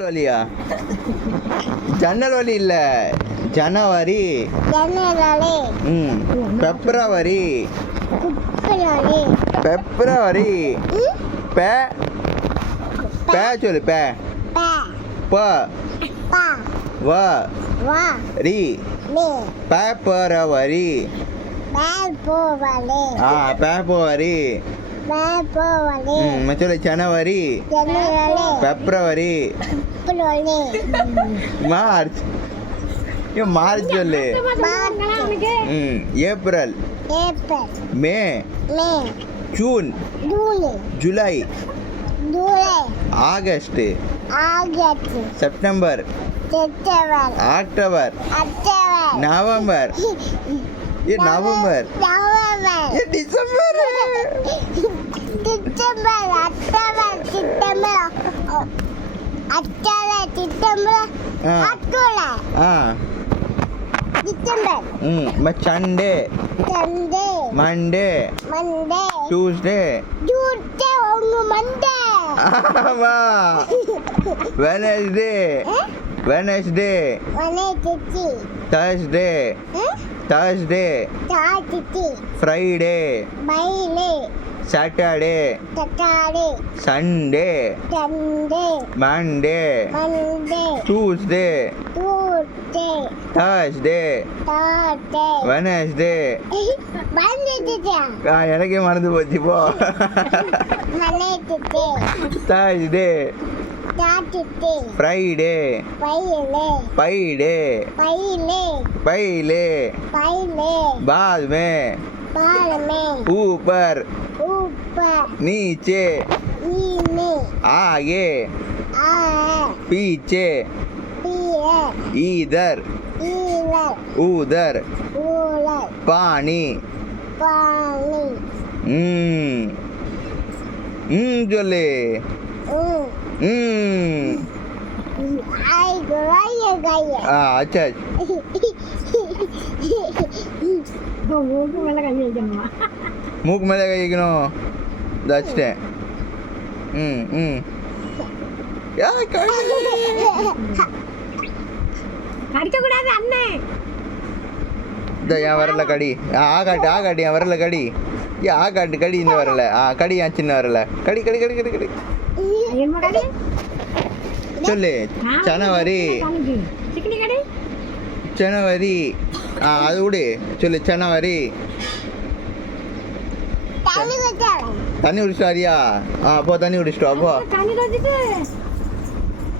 வலியா? ஜன்னல் வலி இல்ல, ஜனவரி. பிப்ரவரி. பிப்ரவரி. பே பே சொல்லு. பே ப வ ரி. பேப்பரவரி. பேப்பரவரி. சொல்லு. January, February, March. மார்ச் சொல்லு. April, May, June, July, August, September, October, November, November, December, Sunday, Monday, Tuesday, Wednesday, Thursday, Friday, Saturday, Sunday, Monday, Tuesday, Thursday, Wednesday. எனக்கே மறந்து போச்சு போ. Thursday, Friday, पहले, बाद में, ऊपर, नीचे, आगे, पीछे, इधर, उधर, पानी. जोले. अच्छा. மூக்கு மேலே கை வைக்கணும். வச்சுட்டேன். கடிக்கக்கூடாது அண்ணே. என் வரல கடி. காட்டு என் வரல கடி. காட்டு கடி. இந்த வரல கடி. என் சின்ன வரல கடி. சொல்லு. ஜனவரி, அது விடு. சொல்லு. ஜனவரி. தண்ணி குடிச்சிட்டு வரியா? அப்போ தண்ணி குடிச்சிட்டு வா.